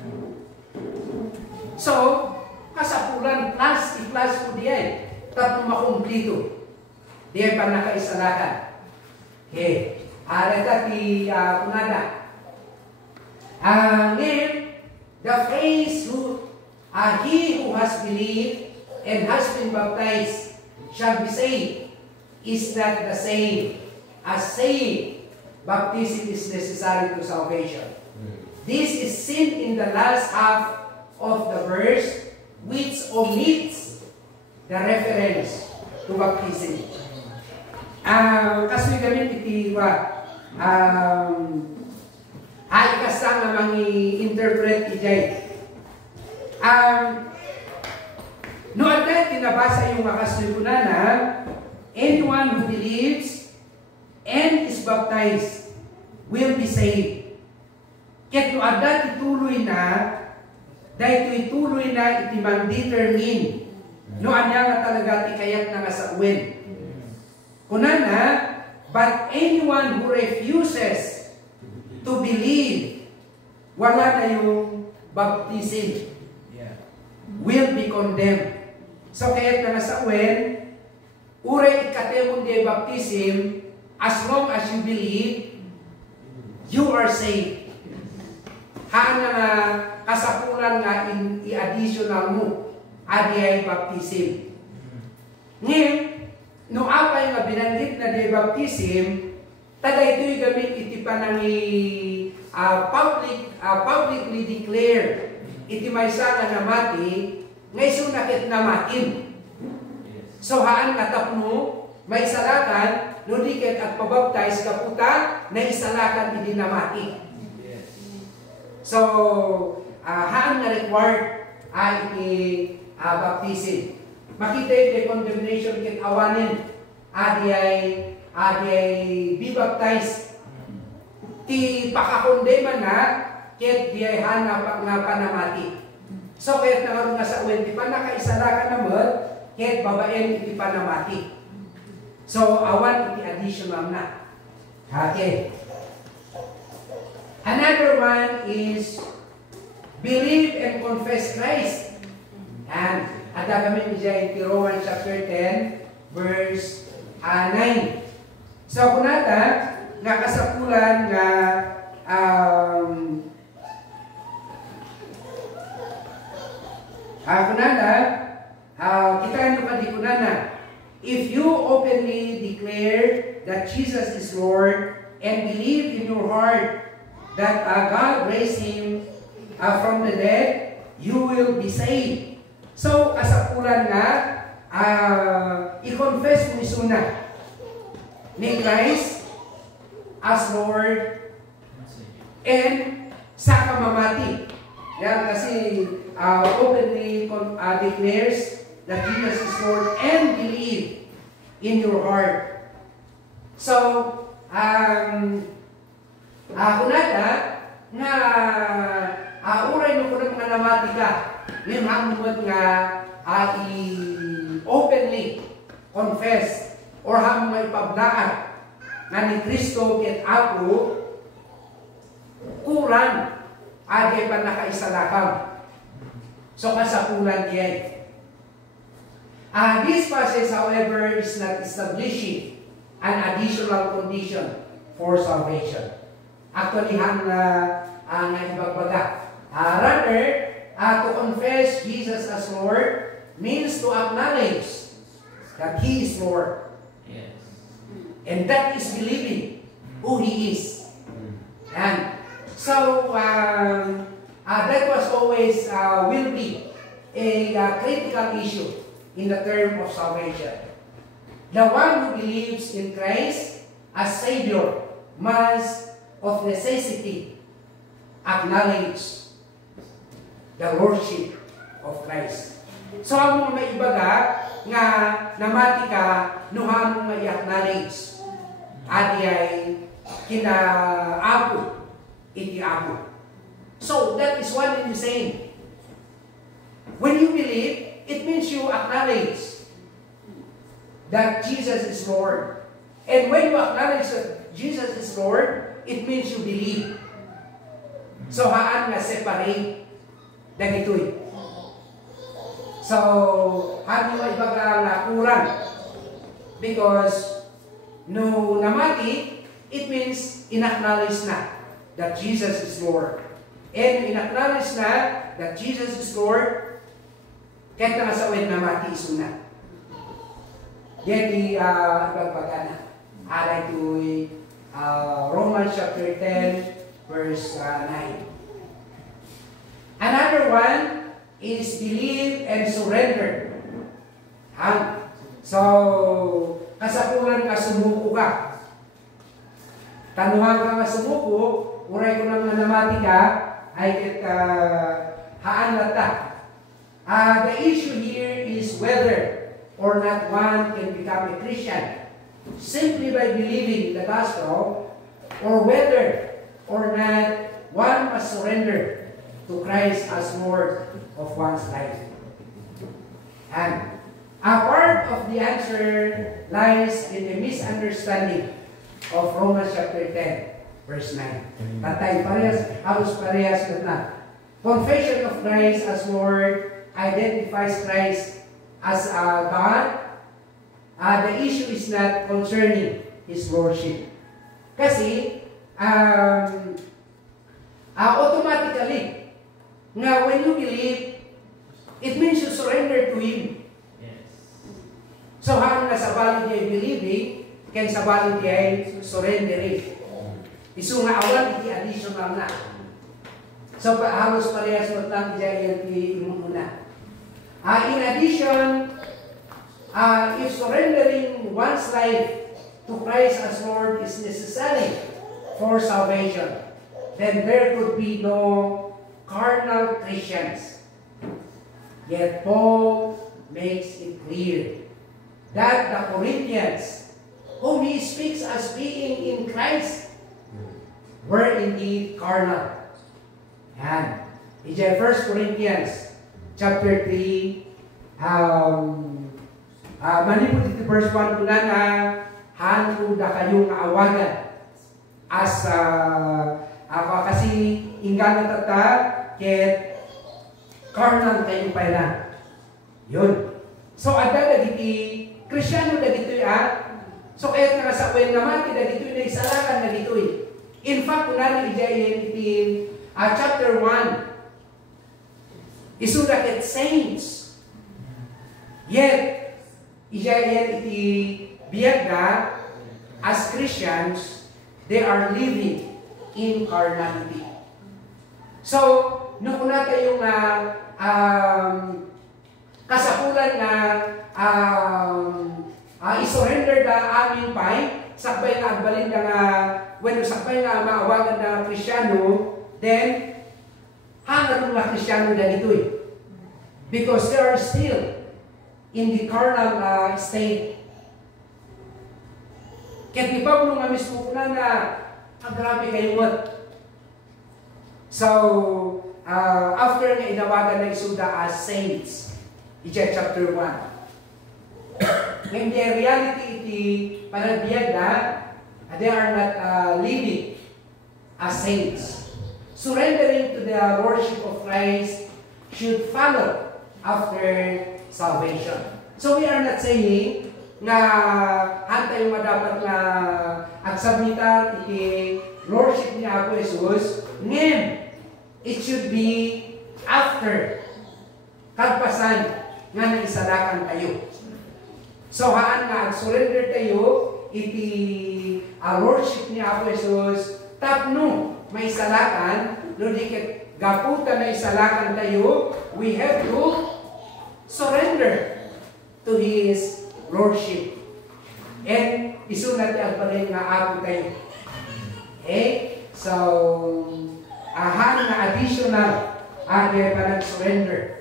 So, kasapulan plus, i-plus ko diyan, tapos makumplito. Diyan pa nakaisalakan. Okay. Arata ti kunada. Ngayon, the phrase he who has believed and has been baptized shall be saved is not the same as saying baptism is necessary to salvation. This is seen in the last half of the verse which omits the reference to baptism. Kaso'y gamit iti ay kasang nga mangi-interpret ijay. No agad tinabasa yung makaso'y kunana, anyone who believes and is baptized will be saved. Ket no agad ituloy na, dahil ituloy na iti man-determine no anya nga talaga ti kayat na nga sa uwen. Kunana, but anyone who refuses to believe, wala na yung baptism, will be condemned. So kaya na sa uwen, uray ikatemon di baptism, as long as you believe, you are saved. Haan nga kasapulan nga i-additional mo, adi ay baptism. Ngayon, no apay nga binanggit na di baptism, tada ito'y gamit iti panangi publicly declare iti may sana na mati, ngay sunakit na matin. So haan natapno, may salakan, no diket at pabaptize kaputa, na isalakan iti na mati. So, haan na required ay iti baptism. Makita yung condemnation kit awanin, adi ay be baptized. Ti pakakondema na, kit di ay hanap nga panamati. So, kaya't nangaroon nga sa uwan, di pa nakaisala ka naman, kaya't babaen iti pa namati. So, awan iti additional na. Okay. Another one is believe and confess Christ. And adagamin niya iti Romans chapter 10, verse 9. So, kunata, nga kasapulan nga kita nyo pa di kunana, if you openly declare that Jesus is Lord and believe in your heart that God raised Him from the dead, you will be saved. So, kasapulan nga, i-confess mo isuna ni Christ as Lord and sa kamamati. Yan kasi openly declares that Jesus is Lord and believe in your heart. So, kunata nga uray no kunat nga namati ka, ngayon hamot nga openly confess or hamot nga ipablaan nga ni Kristo ket ako kuran agay pa nakaisalakaw. So, kasapulan yan. This passage, however, is not establishing an additional condition for salvation. Actually, ang ibagbaga. Rather, to confess Jesus as Lord means to acknowledge that He is Lord. Yes. And that is believing who He is. And so, that was always, will be a critical issue in the term of salvation. The one who believes in Christ as Savior must, of necessity, acknowledge the Lordship of Christ. So, ang mga maibaga nga namati ka, nuhan mo i-acknowledge adi ay kina-apo, iti-apo. So, that is one and the same. When you believe, it means you acknowledge that Jesus is Lord. And when you acknowledge that Jesus is Lord, it means you believe. So, haan nga separate dagitoy. So, haan yung ibaga nga kurang. Because, no namati, it means in-acknowledge na that Jesus is Lord. And in-acknowledge na that Jesus is Lord, kahit na sa uwin na mati isuna. Yan ibagpagana. Alay to'y Romans chapter 10, verse 9. Another one is believe and surrender. So, kasapulan ka sumuko ka. Tanuhan ka nga sumuko, uray ko nang namati ka, ay haan lata. The issue here is whether or not one can become a Christian simply by believing the gospel, or whether or not one must surrender to Christ as Lord of one's life. And a part of the answer lies in the misunderstanding of Romans chapter 10. Verse 9. Tatay parehas, halos parehas na. Confession of Christ as Lord identifies Christ as God. The issue is not concerning His Lordship. Kasi, automatically, nga when you believe, it means you surrender to Him. Yes. So, hang na sa bali niya believing, kaya sa bali niya surrendering. Isu nga awan iti additional na. So halos parehas mo lang diyan yung muna. In addition, if surrendering one's life to Christ as Lord is necessary for salvation, then there could be no carnal Christians. Yet Paul makes it clear that the Corinthians, whom he speaks as being in Christ, were indeed carnal. And in 1 Corinthians chapter 3, manipod iti verse 1 kuna na hanto da kayo nga awagan as kasi inggan na tata ket carnal kayo pailan. Yun. So adda dagiti Kristyano dagitoy so kaya nga sa kwen naman dagitoy na isalakan na ditoy. In fact kunani ijayen iti chapter 1 isuda ket saints. Yet ijayen iti biyagda as Christians they are living in carnality. So nung una tayong kasapulan na isurrender na aming pay, sakbay na agbalin na when sakbay na maawagan na Kristyano, then hanggang mga Kristyano na dito because they are still in the carnal state. Kaya di ba nung mismo na grabe kayo mo. So, after nga inawagan na isuda as saints, chapter 1. When the reality iti panagbiag na, they are not living as saints. Surrendering to the worship of Christ should follow after salvation. So we are not saying na antay mo dapat na agsabmitan iti lordship ni Apo Jesus, ngayon, it should be after kagpasan nga naisalakan kayo. So haan nga ag-surrender tayo iti lordship ni Apo Jesus tapno may isalakan no dikit gaputa na isalakan tayo, we have to surrender to His lordship. And isunat ang palay nga Apo tayo. Okay? So haan nga additional kaya pa nag-surrender.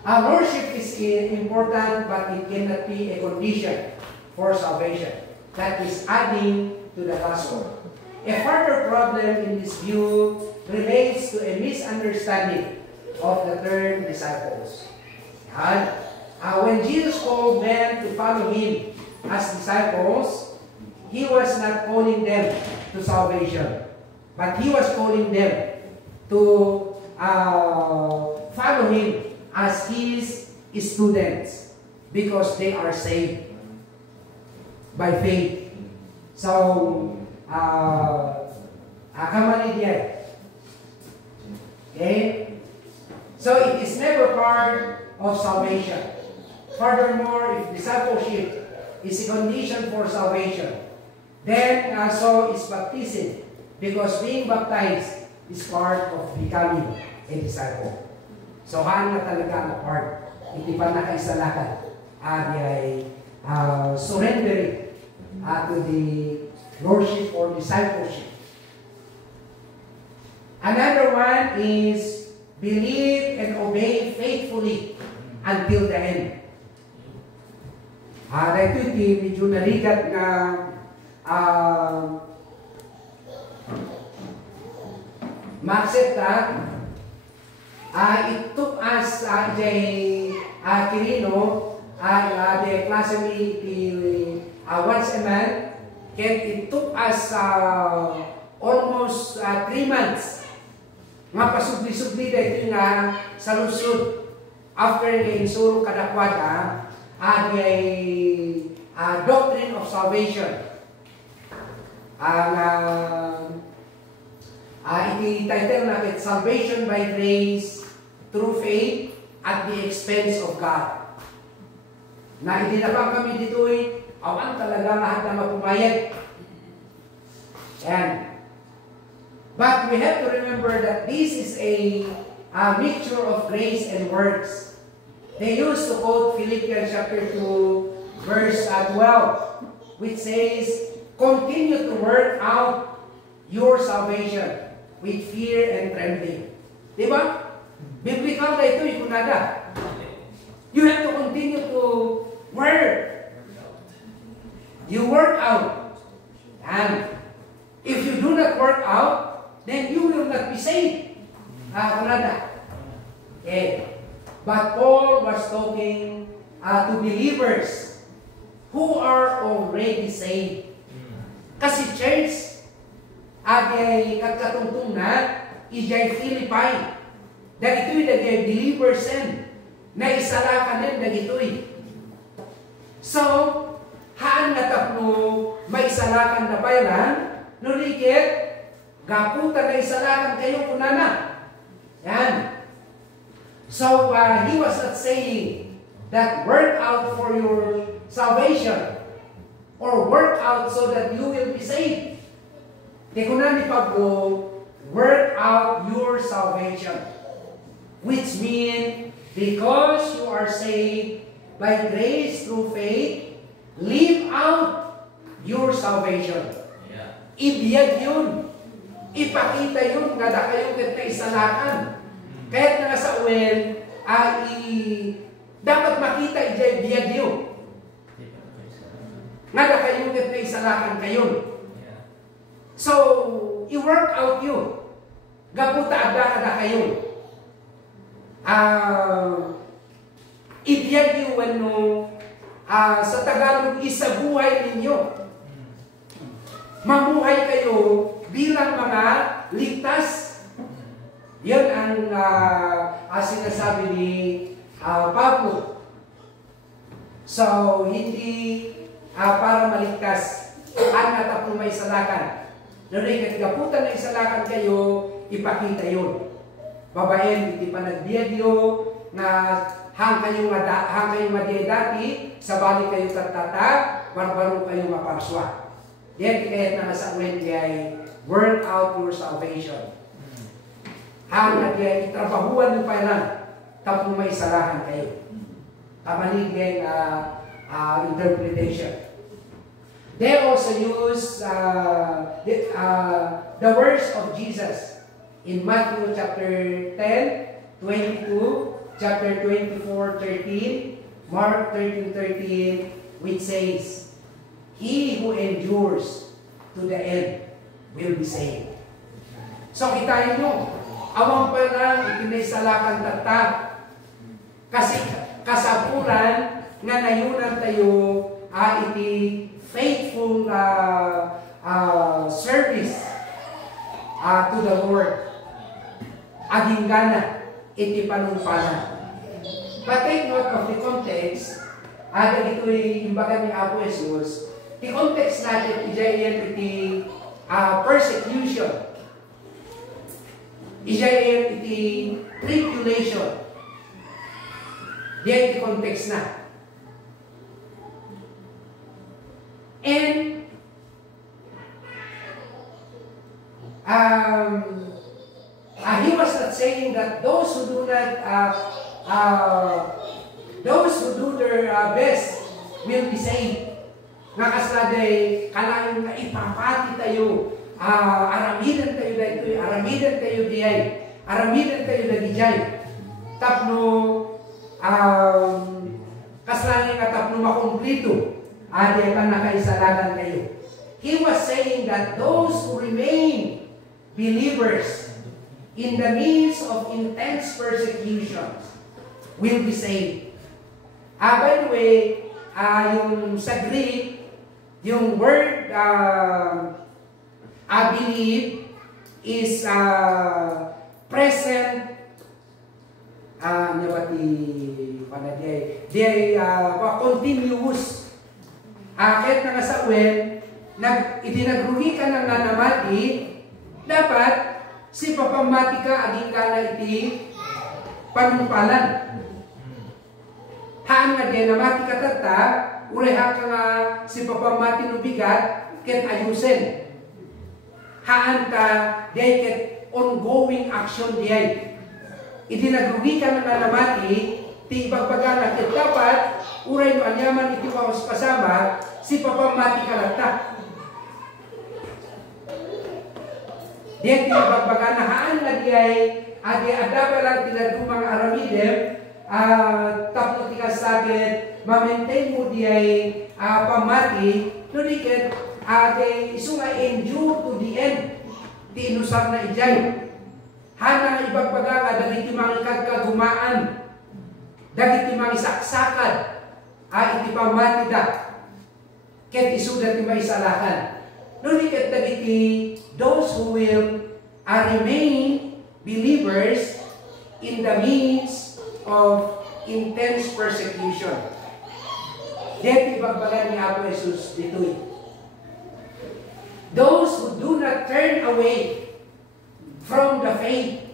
Lordship is important, but it cannot be a condition for salvation. That is adding to the gospel. A further problem in this view relates to a misunderstanding of the term disciples. When Jesus called men to follow Him as disciples, He was not calling them to salvation, but He was calling them to follow Him as His students because they are saved by faith. So, kamali diyan. Okay? So, it is never part of salvation. Furthermore, if discipleship is a condition for salvation, then so is baptism, because being baptized is part of becoming a disciple. So, haan na talaga ang part. Hindi pa nakaisalakan. Ay surrendering to the lordship or discipleship. Another one is believe and obey faithfully until the end. Ito yung medyo naligat na ma-accepta. It took us Quirino, the classmate once a month, and it took us almost 3 months. Mapasubli-subli dahil nga sa lusod after nga insuro kadakwada the doctrine of salvation. Iti-title natin, Salvation by Grace through Faith at the Expense of God. Na idinabang kami dito'y awan talaga lahat na mapumayag. But we have to remember that this is a mixture of grace and works. They used to quote Philippians chapter 2, verse 12, which says, continue to work out your salvation with fear and trembling. Diba? Biblical na ito, ikunada. You have to continue to work. You work out. And if you do not work out, then you will not be saved. Kunada. But Paul was talking to believers who are already saved. Kasi church, agay katungtong na, ijay Philippi, dagito'y dagay believers na isalakan din dagito'y. So, haan na tapno may isalakan na bayaran, nulikit, gaputan na isalakan kayo kunana. Yan. So, he was not saying that work out for your salvation or work out so that you will be saved. Tekunan ni Pablo, work out your salvation. Which means, because you are saved by grace through faith, live out your salvation. Ibiyag yun. Ipakita yun nga da kayo kita isalakan. Kahit nga sa uwin, dapat makita ijay biyag yun. Nga da kayo kita isalakan kayo. So, i-work out yun. Gaputa ada kayo. Ibiyag yun sa Tagalog, isabuhay ninyo. Mamuhay kayo bilang mga ligtas. Yan ang sinasabi ni Pablo. So, hindi para maligtas ang natapong may isalakan. Noon katigaputan na isalakan kayo, ipakita yun. Babaen, hindi pa nagbiadyo na hang kayo madiyay sa bali kayo tatata, barbaro kayo maparswa. Yan kaya na sa uwen kaya work out your salvation. Hang na kaya itrabahuan nyo pa lang, tapos may isalahan kayo. Kamalig interpretation. They also use the words of Jesus in Matthew chapter 10, 22, chapter 24, 13, Mark 13, 13, which says, "He who endures to the end will be saved." So kita nyo, awang pa lang itinasalakan tata, kasi kasapuran nga nayunan tayo iti faithful service to the Lord. Aging gana, iti panumpana. But take note of the context, ito'y imbagan ni Apo Jesus, the context natin, ijayan iti persecution. Ijayan iti tribulation. Diyan iti context na. And he was not saying that those who do their best will be saved. Nga kasladay, kalayon na ipapati tayo, aramidan tayo dahito, aramidan tayo diyay, aramidan tayo dagijay. Tapno, kasladay nga tapno makumplito, adi ka nakaisalagan kayo. He was saying that those who remain believers in the midst of intense persecutions will be saved. By the way, yung sa Greek, yung word I believe is present continuous. Kahit nga sa uwen, itinagrugi ka ng nanamati, dapat si papamati ka, aging ka na iti panumpalan. Haan nga din, namati ka tata, ureha ka nga si papamati no bigat, ket ayusin. Haan ka, diay ket ongoing action diay. Itinagrugi ka ng nanamati, ti ibagbaga ket dapat, uray no anyaman iti paus kasama, si papamati ka lagta. Diyan tinabagbaga na haan na diay, adi adaba lang tinagumang aramidem, tapos tikasagit, ma-maintain mo diay pamati, no diket, adi iso nga endure to the end, di inusap na ijay. Hana ibagbaga nga dagiti mga kagkagumaan, dagiti mga isaksakad, iti pamatida, ket isudat ti maisalakan. Nuni ket dagiti those who will remain believers in the midst of intense persecution. Dito ibagbaga ni Apo Jesus dito'y. Those who do not turn away from the faith.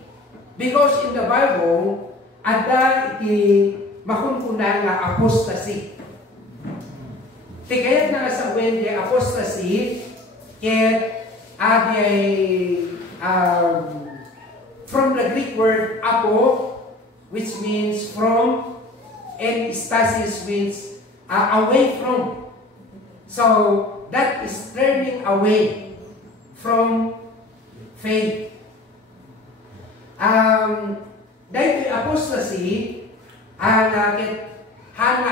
Because in the Bible, ada iti makunkuna nga apostasy. Tikayat na nga sa when the apostasy, ket from the Greek word apo, which means from, and stasis means away from. So, that is turning away from faith. Dahil apostasy, hanga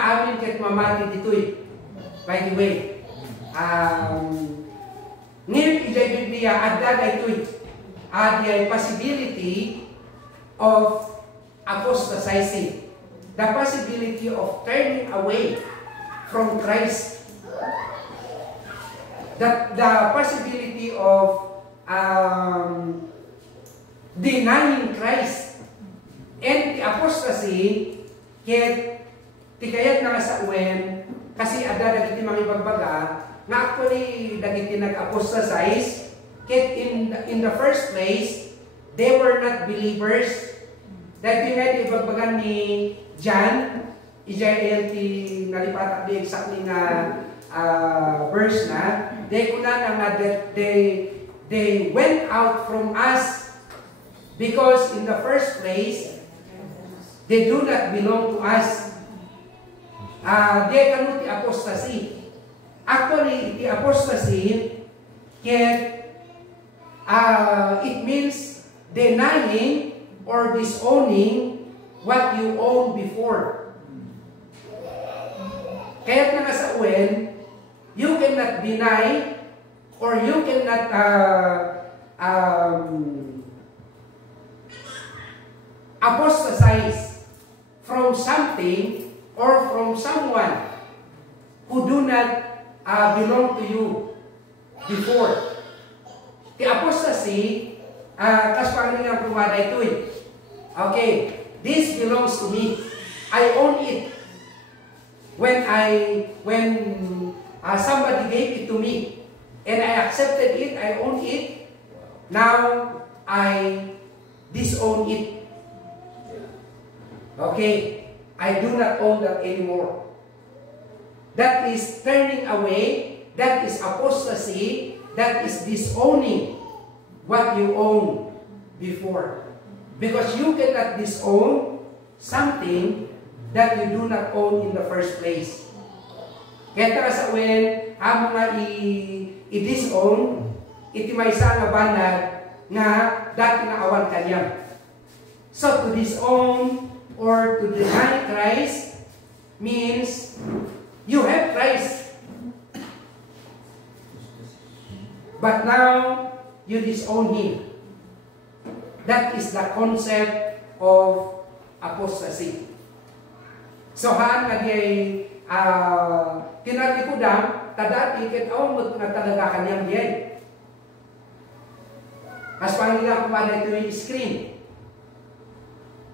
amin ket mamati ditoy. By the way, ngayon ijay Biblia, adda ditoy, the possibility of apostatizing. The possibility of turning away from Christ. The possibility of denying Christ. And the apostasy, ket tikayat na nga sa uwen, kasi ada dagiti mga ibagbaga, na actually dagiti nag-apostatize, ket in the first place, they were not believers. Dahil nga ibagbaga ni John, Israel ti nalipatak di exactly nga verse na, they kunan nga that they went out from us because in the first place, they do not belong to us. They cannot the apostasy. Actually, the apostasy it means denying or disowning what you owned before. Kaya nga sa uwen, you cannot deny or you cannot apostatize from something or from someone who do not belong to you before. The apostasy, kas Panginoon kumada ito eh. Okay, this belongs to me. I own it. When somebody gave it to me and I accepted it, I own it. Now I disown it. Okay, I do not own that anymore. That is turning away. That is apostasy. That is disowning what you own before. Because you cannot disown something that you do not own in the first place. Kaya tara sa uwen, amo nga i-disown, iti may isa nga banag nga dati na awan kanyang. So to disown or to deny Christ means you have Christ. But now you disown Him. That is the concept of apostasy. So haan nga diay tinatikudan, tadati ket awang nga talaga kanyang diay. As Panginoon kumada ito yung screen.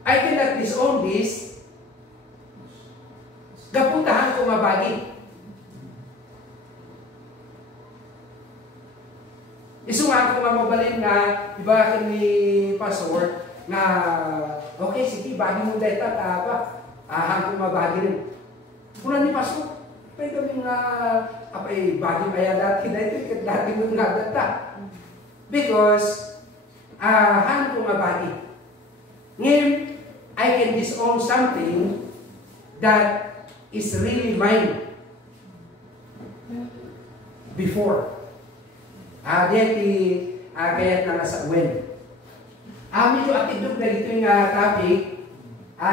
I cannot disown this. Gapuntahan ko mabagi. Isungan ko mabalin nga, iba ni Pastor, nga, okay, sige, bagi mo dito, apa, hanggang mabagi rin. Kuna ni Pastor, pwede kami nga, apay, bagi maya dati na ito, dati mo nga data. Because, hanggang mabagi. Ngayon, I can disown something that is really mine before. Kaya na nasa uwen. Medyo atidog na dito yung topic.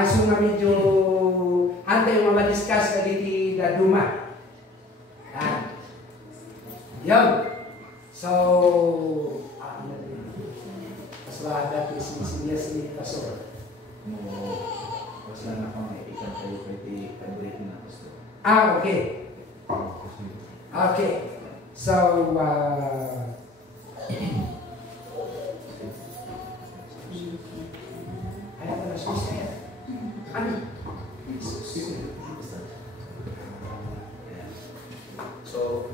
So nga medyo hantay yung ma-discuss na dito na duma. Yun. So, So that is seriously pastor. Mo was lang ako may ikan kayo pwede pag-break na pastor. Okay. Okay. So, ayaw ko na susunod. Ano? So,